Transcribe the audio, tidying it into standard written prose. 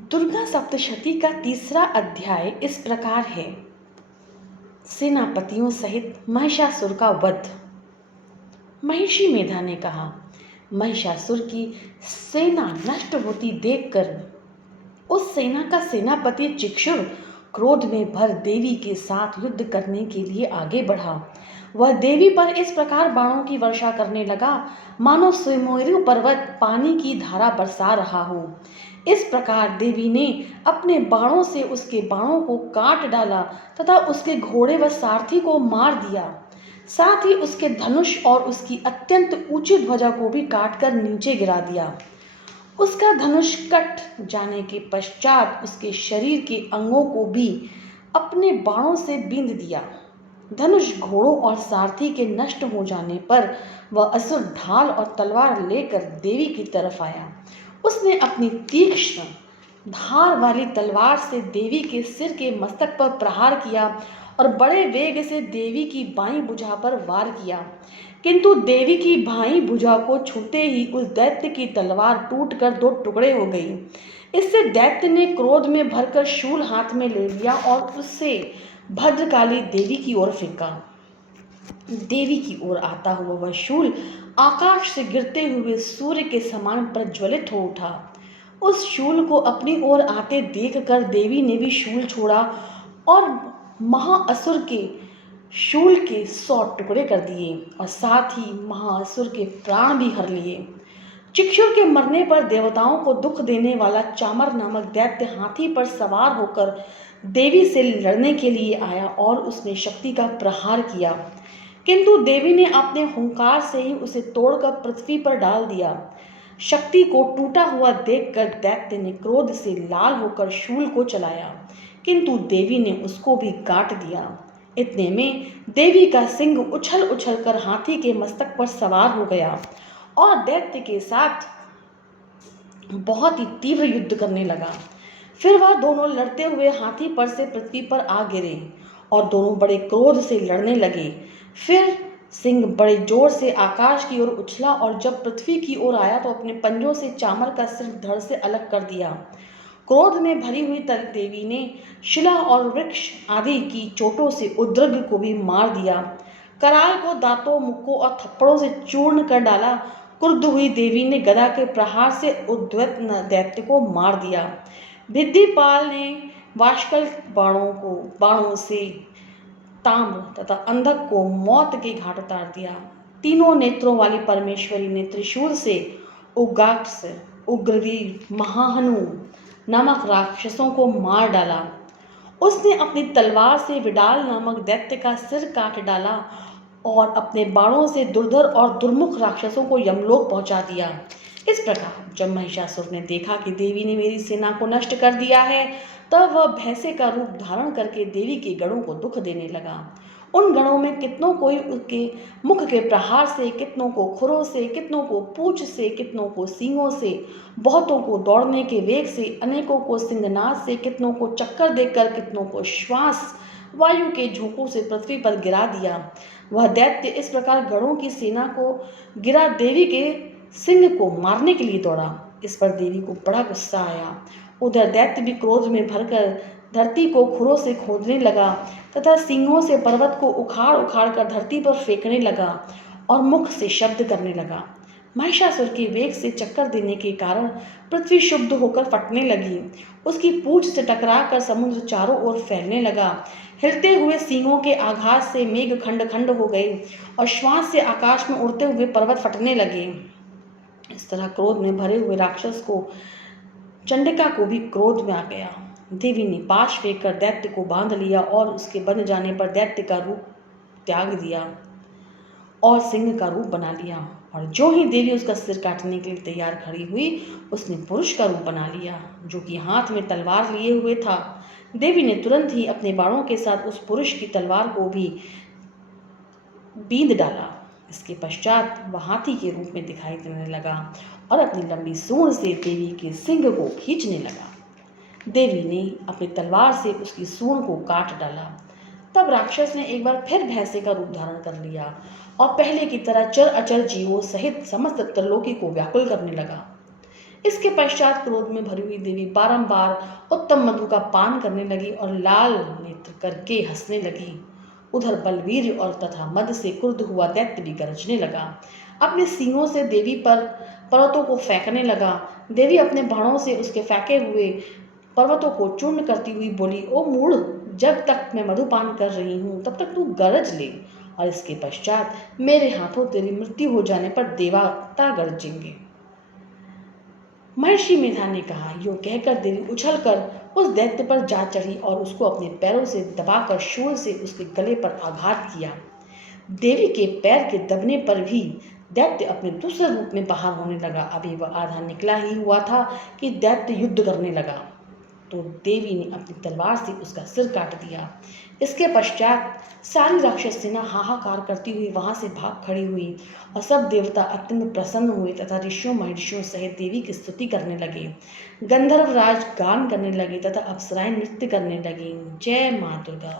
दुर्गा सप्तशती का तीसरा अध्याय इस प्रकार है। सेनापतियों सहित महिषासुर का वध। महिषी मेधा ने कहा, महिषासुर की सेना नष्ट होती देखकर उस सेना का सेनापति चिक्षुर क्रोध में भर देवी के साथ युद्ध करने के लिए आगे बढ़ा। वह देवी पर इस प्रकार बाणों की वर्षा करने लगा मानो सुमेरु पर्वत पानी की धारा बरसा रहा हो। इस प्रकार देवी ने अपने बाणों से उसके बाणों को काट डाला तथा उसके घोड़े व सारथी को मार दिया। साथ ही उसके धनुष और उसकी अत्यंत ऊंची ध्वजा को भी काटकर नीचे गिरा दिया। उसका धनुष कट जाने के पश्चात उसके शरीर के अंगों को भी अपने बाणों से बींध दिया। धनुष घोड़ों और सारथी के नष्ट हो जाने पर वह असुर ढाल और तलवार लेकर देवी की तरफ आया। उसने अपनी तीक्ष्ण धार वाली तलवार से देवी के सिर के मस्तक पर प्रहार किया और बड़े वेग से देवी की बाईं भुजा पर वार किया, किंतु देवी की बाईं भुजा को छूते ही उस दैत्य की तलवार टूटकर दो टुकड़े हो गई। इससे दैत्य ने क्रोध में भरकर शूल हाथ में ले लिया और उससे भद्रकाली देवी की ओर फेंका। देवी की ओर आता हुआ वह शूल आकाश से गिरते हुए सूर्य के समान प्रज्वलित हो उठा। उस शूल को अपनी ओर आते देखकर देवी ने भी शूल छोड़ा और महाअसुर के शूल के 100 टुकड़े कर दिए और साथ ही महाअसुर के प्राण भी हर लिए। चिक्षुर के मरने पर देवताओं को दुख देने वाला चामर नामक दैत्य हाथी पर सवार होकर देवी से लड़ने के लिए आया और उसने शक्ति का प्रहार किया, किंतु देवी ने अपने हुंकार से ही उसे तोड़कर पृथ्वी पर डाल दिया। शक्ति को टूटा हुआ देखकर दैत्य ने क्रोध से लाल होकर शूल को चलाया, किंतु देवी ने उसको भी काट दिया। इतने में देवी का सिंह उछल उछल कर हाथी के मस्तक पर सवार हो गया और दैत्य के साथ बहुत ही तीव्र युद्ध करने लगा। फिर वह दोनों लड़ते हुए हाथी पर से पृथ्वी पर आ गिरे और दोनों बड़े क्रोध से लड़ने लगे। फिर सिंह बड़े जोर से आकाश की ओर उछला और जब पृथ्वी की ओर आया तो अपने पंजों से चामर का सिर धड़ से अलग कर दिया। क्रोध में भरी हुई देवी ने शिला और वृक्ष आदि की चोटों से उद्रग को भी मार दिया। कराल को दांतों, मुक्कों और थप्पड़ों से चूर्ण कर डाला। क्रुद्ध हुई देवी ने गदा के प्रहार से उद्यत दैत्य को मार दिया। भिद्धिपाल ने वाष्कल बाणों से ताम्र तथा अंधक को मौत के घाट उतार दिया। तीनों नेत्रों वाली परमेश्वरी ने त्रिशूल से उगाक्ष, उग्रवीर, महाहनु नामक राक्षसों को मार डाला। उसने अपनी तलवार से विडाल नामक दैत्य का सिर काट डाला और अपने बाणों से दुर्धर और दुर्मुख राक्षसों को यमलोक पहुंचा दिया। इस प्रकार जब महिषासुर ने देखा कि देवी ने मेरी सेना को नष्ट कर दिया है, तब वह भैंसे का रूप धारण करके देवी के गणों को दुख देने लगा। उन गणों में कितनों को उसके मुख के प्रहार से, कितनों को खुरों से, कितनों को पूंछ से, कितनों को सींगों से, बहुतों को दौड़ने के वेग से, अनेकों को सिंहनाद से, कितनों को चक्कर देकर, कितनों को श्वास वायु के झोंकों से पृथ्वी पर गिरा दिया। वह दैत्य इस प्रकार गणों की सेना को गिरा देवी के सिंह को मारने के लिए दौड़ा। इस पर देवी को बड़ा गुस्सा आया। उधर दैत्य भी क्रोध में भरकर धरती को खुरों से खोदने लगा तथा सींगों से पर्वत को उखाड़ उखाड़ कर धरती पर फेंकने लगा और मुख से शब्द करने लगा। महिषासुर के वेग से चक्कर देने के कारण पृथ्वी शुद्ध होकर फटने लगी। उसकी पूंछ से टकराकर समुद्र चारों ओर फैलने लगा। हिलते हुए सींगों के आघात से मेघ खंड खंड हो गए और श्वास से आकाश में उड़ते हुए पर्वत फटने लगे। इस तरह क्रोध में भरे हुए राक्षस को चंडिका को भी क्रोध में आ गया। देवी ने पाश फेंक कर दैत्य को बांध लिया और उसके बंध जाने पर दैत्य का रूप त्याग दिया और सिंह का रूप बना लिया। और जो ही देवी उसका सिर काटने के लिए तैयार खड़ी हुई, उसने पुरुष का रूप बना लिया जो कि हाथ में तलवार लिए हुए था। देवी ने तुरंत ही अपने बाणों के साथ उस पुरुष की तलवार को भी बींध डाला। इसके पश्चात वह हाथी के रूप में दिखाई देने लगा और अपनी लंबी सूंड से देवी के सिंह को खींचने लगा। देवी ने अपनी तलवार से उसकी सूंड को काट डाला। तब राक्षस ने एक बार फिर भैंसे का रूप धारण कर लिया और पहले की तरह चर अचर जीवों सहित समस्त त्रिलोकी को व्याकुल करने लगा। इसके पश्चात क्रोध में भरी हुई देवी बारंबार उत्तम मधु का पान करने लगी और लाल नेत्र करके हंसने लगी। उधर बलवीर और तथा मद से क्रुद्ध हुआ दैत्य भी गरजने लगा। अपने सींगों से देवी पर पर्वतों को फेंकने लगा। देवी अपने बाणों से उसके फेंके हुए पर्वतों को चूर्ण करती हुई बोली, ओ मूढ़, जब तक मैं मधुपान कर रही हूँ तब तक तू गरज ले, और इसके पश्चात मेरे हाथों तेरी मृत्यु हो जाने पर देवता गरजेंगे। महर्षि मेधा ने कहा। यूं कहकर देवी उछलकर उस दैत्य पर जा चढ़ी और उसको अपने पैरों से दबाकर शूल से उसके गले पर आघात किया। देवी के पैर के दबने पर भी दैत्य अपने दूसरे रूप में बाहर होने लगा। अभी वह आधा निकला ही हुआ था कि दैत्य युद्ध करने लगा, तो देवी ने अपनी तलवार से उसका सिर काट दिया। इसके पश्चात सारी राक्षस सेना हाहाकार करती हुई वहां से भाग खड़ी हुई और सब देवता अत्यंत प्रसन्न हुए तथा ऋषियों महर्षियों सहित देवी की स्तुति करने लगे। गंधर्वराज गान करने लगे तथा अप्सराएं नृत्य करने लगी। जय मां दुर्गा।